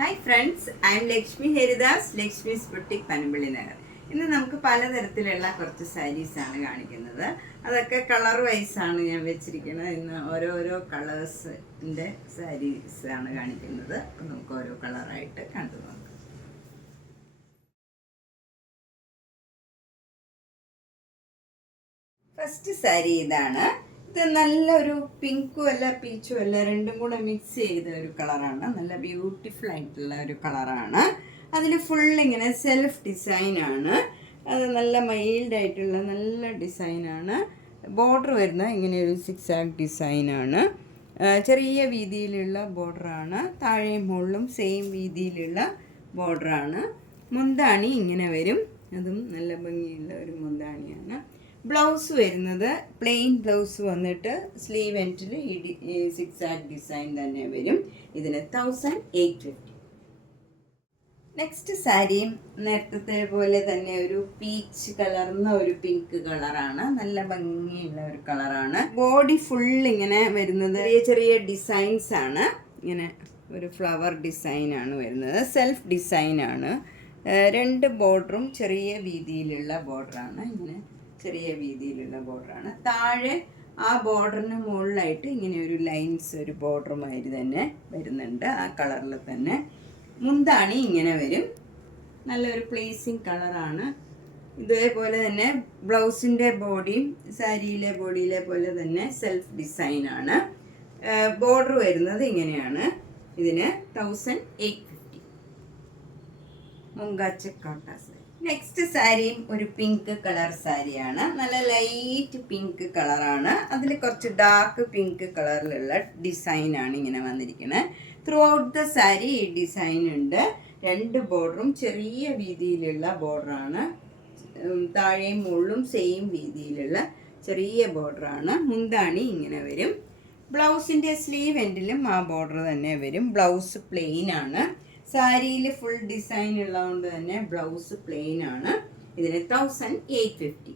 Hi friends, I M Lakshmi Haridas, Lakshmi's boutique Panampilly Nagar. ഇന്ന് നമുക്ക് പലതരത്തിലുള്ള കുറച്ച് സാരീസാണ് കാണിക്കുന്നത്. അതൊക്കെ കളർ വൈസാണ് ഞാൻ വെച്ചിരിക്കുന്നത്. ഇന്ന് ഓരോരോ കളേഴ്സിൻ്റെ സാരീസാണ് കാണിക്കുന്നത്. അപ്പം നമുക്ക് ഓരോ കളറായിട്ട് കണ്ടു നോക്കാം. ഫസ്റ്റ് സാരി ഇതാണ്. ഇത് നല്ലൊരു പിങ്കും അല്ല പീച്ചും അല്ല, രണ്ടും കൂടെ മിക്സ് ചെയ്ത ഒരു കളറാണ്. നല്ല ബ്യൂട്ടിഫുൾ ആയിട്ടുള്ള ഒരു കളറാണ്. അതിൽ ഫുൾ ഇങ്ങനെ സെൽഫ് ഡിസൈനാണ്. അത് നല്ല മൈൽഡ് ആയിട്ടുള്ള നല്ല ഡിസൈനാണ്. ബോർഡർ വരുന്നത് ഇങ്ങനെ ഒരു സിക്സാഗ് ഡിസൈനാണ്. ചെറിയ വീതിയിലുള്ള ബോർഡറാണ്. താഴെയും മുകളിലും സെയിം വീതിയിലുള്ള ബോർഡറാണ്. മുന്താണി ഇങ്ങനെ വരും. അതും നല്ല ഭംഗിയുള്ള ഒരു മുന്താണിയാണ്. ബ്ലൗസ് വരുന്നത് പ്ലെയിൻ ബ്ലൗസ് വന്നിട്ട് സ്ലീവ് എൻഡിൽ ഈ സിക്സാഗ് ഡിസൈൻ തന്നെ വരും. ഇതിന് 1850. നെക്സ്റ്റ് സാരിയും നേരത്തെ പോലെ തന്നെ ഒരു പീച്ച് കലർന്ന ഒരു പിങ്ക് കളറാണ്. നല്ല ഭംഗിയുള്ള ഒരു കളറാണ്. ബോഡി ഫുൾ ഇങ്ങനെ വരുന്നത് ചെറിയ ചെറിയ ഡിസൈൻസ് ആണ്. ഇങ്ങനെ ഒരു ഫ്ലവർ ഡിസൈനാണ് വരുന്നത്. സെൽഫ് ഡിസൈനാണ്. രണ്ട് ബോർഡറും ചെറിയ വീതിയിലുള്ള ബോർഡറാണ്. ഇങ്ങനെ ചെറിയ വീതിയിലുള്ള ബോർഡറാണ്. താഴെ ആ ബോർഡറിന് മുകളിലായിട്ട് ഇങ്ങനെ ഒരു ലൈൻസ്, ഒരു ബോർഡർ മാതിരി തന്നെ വരുന്നുണ്ട്. ആ കളറിൽ തന്നെ മുന്താണി ഇങ്ങനെ വരും. നല്ലൊരു പ്ലേസിങ് കളറാണ്. ഇതേപോലെ തന്നെ ബ്ലൗസിൻ്റെ ബോഡിയും സാരിയിലെ ബോഡിയിലെ പോലെ തന്നെ സെൽഫ് ഡിസൈനാണ്. ബോർഡർ വരുന്നത് ഇങ്ങനെയാണ്. ഇതിന് 1850. മുങ്കാച്ചക്കോട്ട സാരി. നെക്സ്റ്റ് സാരിയും ഒരു പിങ്ക് കളർ സാരിയാണ്. നല്ല ലൈറ്റ് പിങ്ക് കളറാണ്. അതിൽ കുറച്ച് ഡാർക്ക് പിങ്ക് കളറിലുള്ള ഡിസൈനാണ് ഇങ്ങനെ വന്നിരിക്കുന്നത്. ത്രൂ ഔട്ട് ദ സാരി ഈ ഡിസൈൻ ഉണ്ട്. രണ്ട് ബോർഡറും ചെറിയ വീതിയിലുള്ള ബോർഡറാണ്. താഴെയും മുകളിലും സെയിം വീതിയിലുള്ള ചെറിയ ബോർഡറാണ്. മുന്താണി ഇങ്ങനെ വരും. ബ്ലൗസിൻ്റെ സ്ലീവ് എൻഡിലും ആ ബോർഡർ തന്നെ വരും. ബ്ലൗസ് പ്ലെയിൻ ആണ്. സാരിയിൽ ഫുൾ ഡിസൈൻ ഉള്ളതുകൊണ്ട് തന്നെ ബ്ലൗസ് പ്ലെയിൻ ആണ്. ഇതിന് 1850.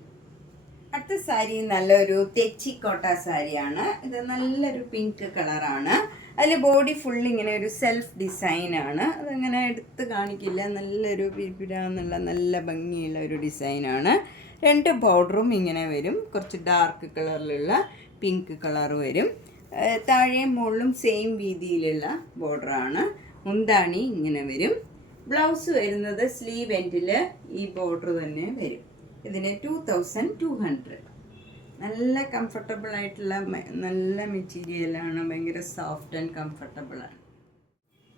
അടുത്ത സാരി നല്ലൊരു തെച്ചിക്കോട്ട സാരിയാണ്. ഇത് നല്ലൊരു പിങ്ക് കളറാണ്. അതിൽ ബോഡി ഫുൾ ഇങ്ങനെ ഒരു സെൽഫ് ഡിസൈനാണ്. അതങ്ങനെ എടുത്ത് കാണിക്കില്ല. നല്ലൊരു പിരിപിരാന്നുള്ള നല്ല ഭംഗിയുള്ള ഒരു ഡിസൈനാണ്. രണ്ട് ബോർഡറും ഇങ്ങനെ വരും. കുറച്ച് ഡാർക്ക് കളറിലുള്ള പിങ്ക് കളർ വരും. താഴെയും മുകളിലും സെയിം വീതിയിലുള്ള ബോർഡറാണ്. മുന്താണി ഇങ്ങനെ വരും. ബ്ലൗസ് വരുന്നത് സ്ലീവ് എൻഡിൽ ഈ ബോർഡർ തന്നെ വരും. ഇതിന് 2200. നല്ല കംഫർട്ടബിൾ ആയിട്ടുള്ള നല്ല മെറ്റീരിയലാണ്. ഭയങ്കര സോഫ്റ്റ് ആൻഡ് കംഫർട്ടബിളാണ്.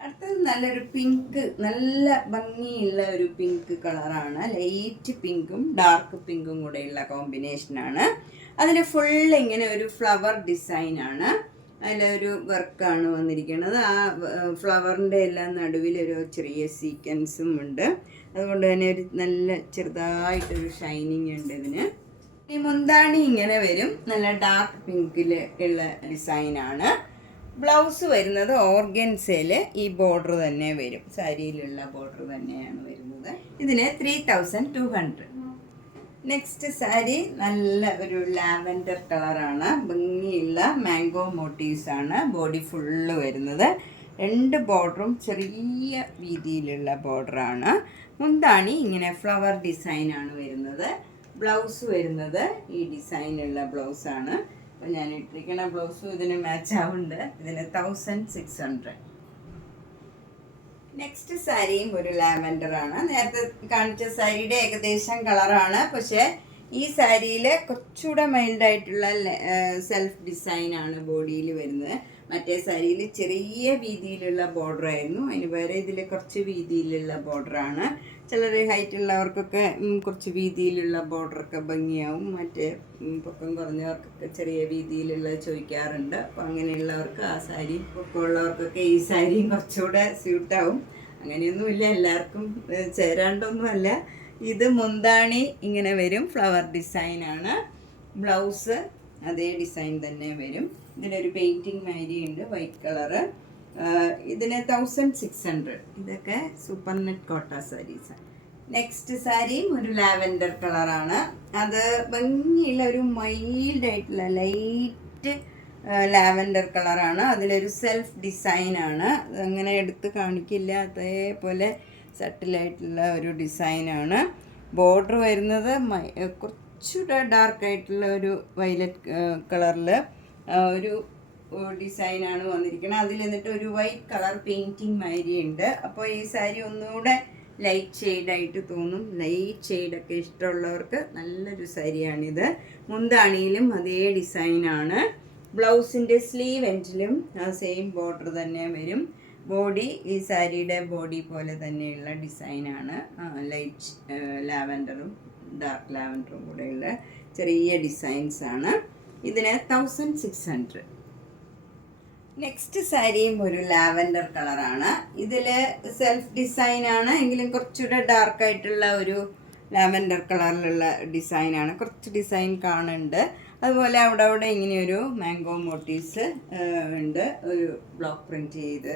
അടുത്തത് നല്ലൊരു പിങ്ക്, നല്ല ഭംഗിയുള്ള ഒരു പിങ്ക് കളറാണ്. ലൈറ്റ് പിങ്കും ഡാർക്ക് പിങ്കും കൂടെയുള്ള കോമ്പിനേഷനാണ്. അതിൽ ഫുൾ ഇങ്ങനെ ഒരു ഫ്ലവർ ഡിസൈനാണ്. അതിലൊരു വർക്കാണ് വന്നിരിക്കുന്നത്. ആ ഫ്ലവറിൻ്റെ എല്ലാം നടുവിലൊരു ചെറിയ സീക്വൻസും ഉണ്ട്. അതുകൊണ്ട് തന്നെ ഒരു നല്ല ചെറുതായിട്ടൊരു ഷൈനിങ് ഉണ്ട് ഇതിന്. ഈ മുന്താണി ഇങ്ങനെ വരും. നല്ല ഡാർക്ക് പിങ്കിൽ ഉള്ള ഡിസൈനാണ്. ബ്ലൗസ് വരുന്നത് ഓർഗൻസയിൽ ഈ ബോർഡർ തന്നെ വരും. സാരിയിലുള്ള ബോർഡർ തന്നെയാണ് വരുന്നത്. ഇതിന് 3200. നെക്സ്റ്റ് സാരി നല്ല ഒരു ലാവൻഡർ കളറാണ്. ഭംഗിയുള്ള മാംഗോ മോട്ടീവ്സ് ആണ് ബോഡി ഫുള്ള് വരുന്നത്. രണ്ട് ബോർഡറും ചെറിയ വീതിയിലുള്ള ബോർഡറാണ്. മുന്താണി ഇങ്ങനെ ഫ്ലവർ ഡിസൈനാണ് വരുന്നത്. ബ്ലൗസ് വരുന്നത് ഈ ഡിസൈനുള്ള ബ്ലൗസാണ്. അപ്പോൾ ഞാൻ ഇട്ടിരിക്കുന്ന ബ്ലൗസും ഇതിന് മാച്ച് ആവുന്നുണ്ട്. ഇതിന് 1600. നെക്സ്റ്റ് സാരിയും ഒരു ലാവൻഡറാണ്. നേരത്തെ കാണിച്ച സാരിയുടെ ഏകദേശം കളറാണ്. പക്ഷേ ഈ സാരിയിൽ കുറച്ചുകൂടെ മൈൽഡായിട്ടുള്ള സെൽഫ് ഡിസൈനാണ് ബോഡിയിൽ വരുന്നത്. മറ്റേ സാരിയിൽ ചെറിയ വീതിയിലുള്ള ബോർഡറായിരുന്നു. അതിന് പകരം ഇതിൽ കുറച്ച് വീതിയിലുള്ള ബോർഡറാണ്. ചിലർ ഹൈറ്റ് ഉള്ളവർക്കൊക്കെ കുറച്ച് വീതിയിലുള്ള ബോർഡറൊക്കെ ഭംഗിയാവും. മറ്റേ പൊക്കം കുറഞ്ഞവർക്കൊക്കെ ചെറിയ വീതിയിലുള്ള ചോദിക്കാറുണ്ട്. അപ്പോൾ അങ്ങനെയുള്ളവർക്ക് ആ സാരി, പൊക്കമുള്ളവർക്കൊക്കെ ഈ സാരിയും കുറച്ചുകൂടെ സ്യൂട്ടാവും. അങ്ങനെയൊന്നുമില്ല, എല്ലാവർക്കും ചേരാണ്ടൊന്നുമല്ല. ഇത് മുന്താണി ഇങ്ങനെ വരും. ഫ്ലവർ ഡിസൈനാണ്. ബ്ലൗസ് അതേ ഡിസൈൻ തന്നെ വരും. ഇതിലൊരു പെയിൻറ്റിങ് മാരി ഉണ്ട്, വൈറ്റ് കളറ്. ഇതിന് 1600. ഇതൊക്കെ സൂപ്പർ നെറ്റ് കോട്ട സാരീസാണ്. നെക്സ്റ്റ് സാരിയും ഒരു ലാവൻഡർ കളറാണ്. അത് ഭംഗിയുള്ള ഒരു മൈൽഡായിട്ടുള്ള ലൈറ്റ് ലാവൻഡർ കളറാണ്. അതിലൊരു സെൽഫ് ഡിസൈനാണ്, അങ്ങനെ എടുത്ത് കാണിക്കില്ല, അതേപോലെ സട്ടിലായിട്ടുള്ള ഒരു ഡിസൈനാണ്. ബോർഡർ വരുന്നത് കുറച്ചുകൂടെ ഡാർക്കായിട്ടുള്ള ഒരു വയലറ്റ് കളറിൽ ഒരു ഡിസൈനാണ് വന്നിരിക്കുന്നത്. അതിൽ എന്നിട്ട് ഒരു വൈറ്റ് കളർ പെയിൻറ്റിങ് മാതിരി ഉണ്ട്. അപ്പോൾ ഈ സാരി ഒന്നുകൂടെ ലൈറ്റ് ഷെയ്ഡായിട്ട് തോന്നും. ലൈറ്റ് ഷെയ്ഡൊക്കെ ഇഷ്ടമുള്ളവർക്ക് നല്ലൊരു സാരിയാണിത്. മുന്താണിയിലും അതേ ഡിസൈനാണ്. ബ്ലൗസിൻ്റെ സ്ലീവ് എൻഡിലും ആ സെയിം ബോർഡർ തന്നെ വരും. ബോഡി ഈ സാരിയുടെ ബോഡി പോലെ തന്നെയുള്ള ഡിസൈനാണ്. ലൈറ്റ് ലാവൻഡറും ഡാർക്ക് ലാവൻഡറും കൂടെയുള്ള ചെറിയ ഡിസൈൻസാണ്. ഇതിന് 1600. നെക്സ്റ്റ് സാരിയും ഒരു ലാവൻഡർ കളറാണ്. ഇതിൽ സെൽഫ് ഡിസൈനാണ് എങ്കിലും കുറച്ചുകൂടെ ഡാർക്കായിട്ടുള്ള ഒരു ലാവൻഡർ കളറിലുള്ള ഡിസൈനാണ്. കുറച്ച് ഡിസൈൻ കാണുന്നുണ്ട്. അതുപോലെ അവിടെ ഇങ്ങനെയൊരു മാംഗോ മോട്ടീവ്സ് ഉണ്ട്, ഒരു ബ്ലോക്ക് പ്രിൻറ്റ് ചെയ്ത്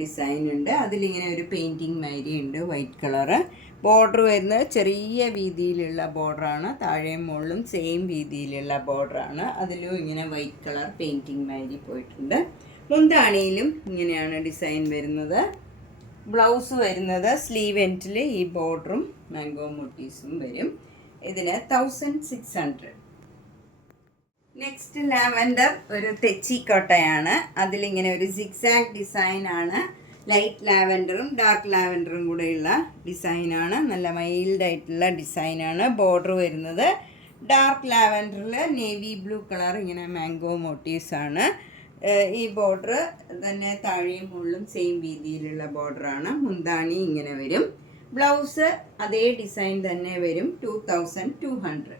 ഡിസൈൻ ഉണ്ട്. അതിലിങ്ങനെ ഒരു പെയിൻറ്റിങ് മാതിരി ഉണ്ട്, വൈറ്റ് കളറ്. ബോർഡർ വരുന്നത് ചെറിയ വീതിയിലുള്ള ബോർഡറാണ്. താഴെയും മുകളിലും സെയിം വീതിയിലുള്ള ബോർഡറാണ്. അതിലും ഇങ്ങനെ വൈറ്റ് കളർ പെയിൻറ്റിങ് മാതിരി പോയിട്ടുണ്ട്. മുന്താണിയിലും ഇങ്ങനെയാണ് ഡിസൈൻ വരുന്നത്. ബ്ലൗസ് വരുന്നത് സ്ലീവ് എൻഡിൽ ഈ ബോർഡറും മാംഗോ മോട്ടീവ്സും വരും. ഇതിന് 1600. നെക്സ്റ്റ് ലാവൻഡർ ഒരു തെച്ചിക്കോട്ടയാണ്. അതിലിങ്ങനെ ഒരു സിക്സാക് ഡിസൈനാണ്. ലൈറ്റ് ലാവൻഡറും ഡാർക്ക് ലാവൻഡറും കൂടെയുള്ള ഡിസൈനാണ്. നല്ല മൈൽഡായിട്ടുള്ള ഡിസൈനാണ്. ബോർഡർ വരുന്നത് ഡാർക്ക് ലാവൻഡറിൽ നേവി ബ്ലൂ കളർ ഇങ്ങനെ മാംഗോ മോട്ടീവ്സാണ്. ഈ ബോർഡർ തന്നെ താഴെയും മുകളിലും സെയിം വീതിയിലുള്ള ബോർഡറാണ്. മുന്താണി ഇങ്ങനെ വരും. ബ്ലൗസ് അതേ ഡിസൈൻ തന്നെ വരും. 2200.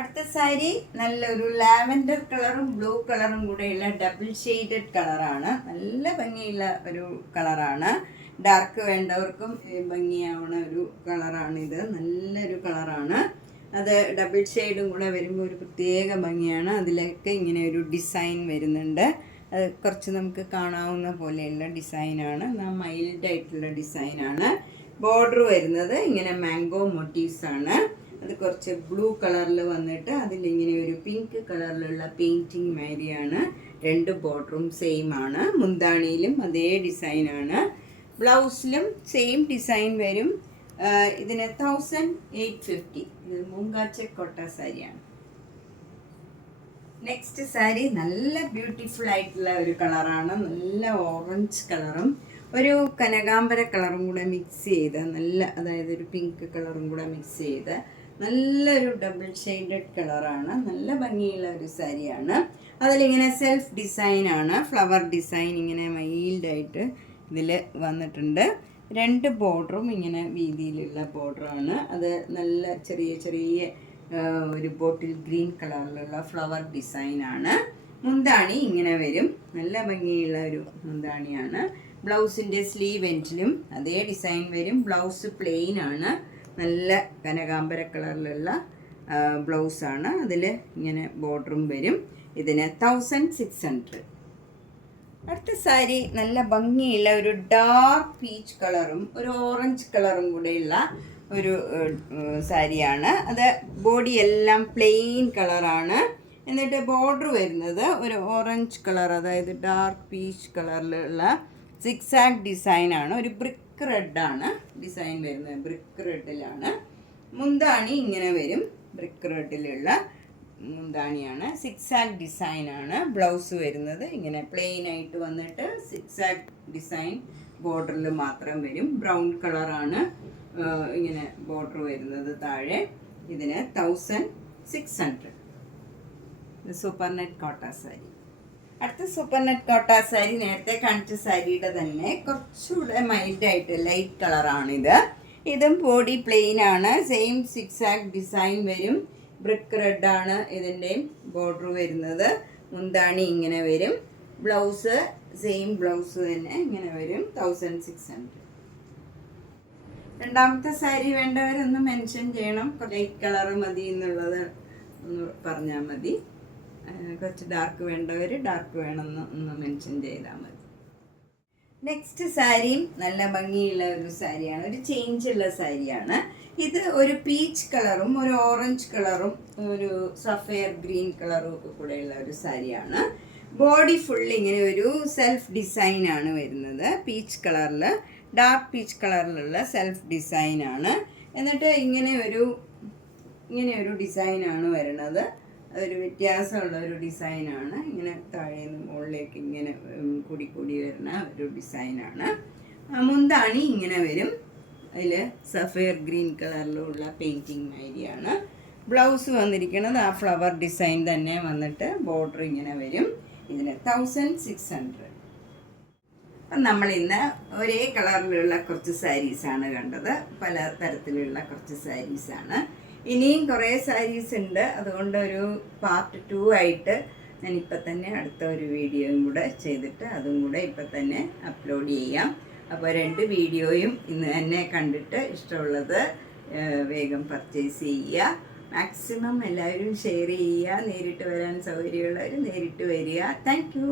അടുത്ത സാരി നല്ലൊരു ലാവൻഡർ കളറും ബ്ലൂ കളറും കൂടെയുള്ള ഡബിൾ ഷെയ്ഡഡ് കളറാണ്. നല്ല ഭംഗിയുള്ള ഒരു കളറാണ്. ഡാർക്ക് വേണ്ടവർക്കും ഭംഗിയാവുന്ന ഒരു കളറാണിത്. നല്ലൊരു കളറാണ്. അത് ഡബിൾ ഷെയ്ഡും കൂടെ വരുമ്പോൾ ഒരു പ്രത്യേക ഭംഗിയാണ്. അതിലൊക്കെ ഇങ്ങനെ ഒരു ഡിസൈൻ വരുന്നുണ്ട്. അത് കുറച്ച് നമുക്ക് കാണാവുന്ന പോലെയുള്ള ഡിസൈനാണ്. മൈൽഡായിട്ടുള്ള ഡിസൈനാണ്. ബോർഡർ വരുന്നത് ഇങ്ങനെ മാംഗോ മോട്ടീവ്സാണ്. അത് കുറച്ച് ബ്ലൂ കളറിൽ വന്നിട്ട് അതിലിങ്ങനെ ഒരു പിങ്ക് കളറിലുള്ള പെയിൻറ്റിങ് മാതിരിയാണ്. രണ്ട് ബോർഡറും സെയിം ആണ്. മുന്താണിയിലും അതേ ഡിസൈനാണ്. ബ്ലൗസിലും സെയിം ഡിസൈൻ വരും. ഇതിന് 1850. ഇത് മൂങ്കാച്ച കോട്ട സാരിയാണ്. നെക്സ്റ്റ് സാരി നല്ല ബ്യൂട്ടിഫുൾ ആയിട്ടുള്ള ഒരു കളറാണ്. നല്ല ഓറഞ്ച് കളറും ഒരു കനകാംബര കളറും കൂടെ മിക്സ് ചെയ്ത് അതായത് ഒരു പിങ്ക് കളറും കൂടെ മിക്സ് ചെയ്ത് നല്ലൊരു ഡബിൾ ഷെയ്ഡഡ് കളറാണ്. നല്ല ഭംഗിയുള്ള ഒരു സാരിയാണ്. അതിലിങ്ങനെ സെൽഫ് ഡിസൈനാണ്. ഫ്ലവർ ഡിസൈൻ ഇങ്ങനെ മൈൽഡായിട്ട് ഇതിൽ വന്നിട്ടുണ്ട്. രണ്ട് ബോർഡറും ഇങ്ങനെ വീതിയിലുള്ള ബോർഡറാണ്. അത് നല്ല ചെറിയ ചെറിയ ഒരു ബോട്ടിൽ ഗ്രീൻ കളറിലുള്ള ഫ്ലവർ ഡിസൈനാണ്. മുന്താണി ഇങ്ങനെ വരും. നല്ല ഭംഗിയുള്ള ഒരു മുന്താണിയാണ്. ബ്ലൗസിൻ്റെ സ്ലീവ് എൻഡിലും അതേ ഡിസൈൻ വരും. ബ്ലൗസ് പ്ലെയിൻ ആണ്. നല്ല കനകാംബര കളറിലുള്ള ബ്ലൗസാണ്. അതിൽ ഇങ്ങനെ ബോർഡറും വരും. ഇതിന് 1600. അടുത്ത സാരി നല്ല ഭംഗിയുള്ള ഒരു ഡാർക്ക് പീച്ച് കളറും ഒരു ഓറഞ്ച് കളറും കൂടെയുള്ള ഒരു സാരിയാണ്. അത് ബോഡി എല്ലാം പ്ലെയിൻ കളറാണ്. എന്നിട്ട് ബോർഡർ വരുന്നത് ഒരു ഓറഞ്ച് കളർ, അതായത് ഡാർക്ക് പീച്ച് കളറിലുള്ള സിക്സാക് ഡിസൈനാണ്. ഒരു ബ്രിക്ക് റെഡാണ് ഡിസൈൻ വരുന്നത്. ബ്രിക്ക് റെഡിലാണ്. മുന്താണി ഇങ്ങനെ വരും. ബ്രിക്ക് റെഡിലുള്ള മുന്താണിയാണ്. സിക്സാക് ഡിസൈനാണ്. ബ്ലൗസ് വരുന്നത് ഇങ്ങനെ പ്ലെയിൻ ആയിട്ട് വന്നിട്ട് സിക്സാക് ഡിസൈൻ ബോർഡറിൽ മാത്രം വരും. ബ്രൗൺ കളറാണ് ഇങ്ങനെ ബോർഡർ വരുന്നത് താഴെ. ഇതിന് 1600. സൂപ്പർ നെറ്റ് കോട്ട സാരി. അടുത്ത സൂപ്പർ നെറ്റ് കോട്ട സാരി നേരത്തെ കാണിച്ച സാരിയുടെ തന്നെ കുറച്ചുകൂടെ മൈൽഡായിട്ട് ലൈറ്റ് കളറാണിത്. ഇതും ബോഡി പ്ലെയിൻ ആണ്. സെയിം സിക്സാക് ഡിസൈൻ വരും. ബ്രിക്ക് റെഡാണ് ഇതിൻ്റെയും ബോർഡർ വരുന്നത്. മുന്താണി ഇങ്ങനെ വരും. ബ്ലൗസ് സെയിം ബ്ലൗസ് തന്നെ ഇങ്ങനെ വരും. 1600. രണ്ടാമത്തെ സാരി വേണ്ടവരൊന്ന് മെൻഷൻ ചെയ്യണം. ലൈറ്റ് കളറ് മതി എന്നുള്ളത് ഒന്ന് പറഞ്ഞാൽ മതി. കുറച്ച് ഡാർക്ക് വേണ്ടവർ ഡാർക്ക് വേണമെന്ന് ഒന്ന് മെൻഷൻ ചെയ്താൽ മതി. നെക്സ്റ്റ് സാരിയും നല്ല ഭംഗിയുള്ള ഒരു സാരിയാണ്, ഒരു ചേഞ്ചുള്ള സാരിയാണ്. ഇത് ഒരു പീച്ച് കളറും ഒരു ഓറഞ്ച് കളറും ഒരു സഫയർ ഗ്രീൻ കളറും ഒക്കെ കൂടെയുള്ള ഒരു സാരിയാണ്. ബോഡി ഫുൾ ഇങ്ങനെ ഒരു സെൽഫ് ഡിസൈനാണ് വരുന്നത്. പീച്ച് കളറിൽ, ഡാർക്ക് പീച്ച് കളറിലുള്ള സെൽഫ് ഡിസൈനാണ്. എന്നിട്ട് ഇങ്ങനെ ഒരു ഡിസൈനാണ് വരുന്നത്. അതൊരു വ്യത്യാസമുള്ള ഒരു ഡിസൈനാണ്. ഇങ്ങനെ താഴെ നിന്ന് മുകളിലേക്ക് ഇങ്ങനെ കൂടി വരുന്ന ഒരു ഡിസൈനാണ്. മുന്താണി ഇങ്ങനെ വരും. അതിൽ സഫയർ ഗ്രീൻ കളറിലുള്ള പെയിൻറ്റിങ് മാതിരിയാണ്. ബ്ലൗസ് വന്നിരിക്കുന്നത് ആ ഫ്ലവർ ഡിസൈൻ തന്നെ വന്നിട്ട് ബോർഡർ ഇങ്ങനെ വരും. ഇതിന് 1600. നമ്മൾ ഇന്ന് ഒരേ കളറിലുള്ള കുറച്ച് സാരീസാണ് കണ്ടത്. പല തരത്തിലുള്ള കുറച്ച് സാരീസാണ്. ഇനിയും കുറേ സാരീസ് ഉണ്ട്. അതുകൊണ്ട് ഒരു പാർട്ട് 2 ആയിട്ട് ഞാനിപ്പോൾ തന്നെ അടുത്ത ഒരു വീഡിയോയും കൂടെ ചെയ്തിട്ട് അതും കൂടെ ഇപ്പം തന്നെ അപ്ലോഡ് ചെയ്യാം. അപ്പോൾ 2 വീഡിയോയും ഇന്ന് തന്നെ കണ്ടിട്ട് ഇഷ്ടമുള്ളത് വേഗം പർച്ചേസ് ചെയ്യുക. മാക്സിമം എല്ലാവരും ഷെയർ ചെയ്യുക. നേരിട്ട് വരാൻ സൗകര്യമുള്ളവർ നേരിട്ട് വരിക. Thank you.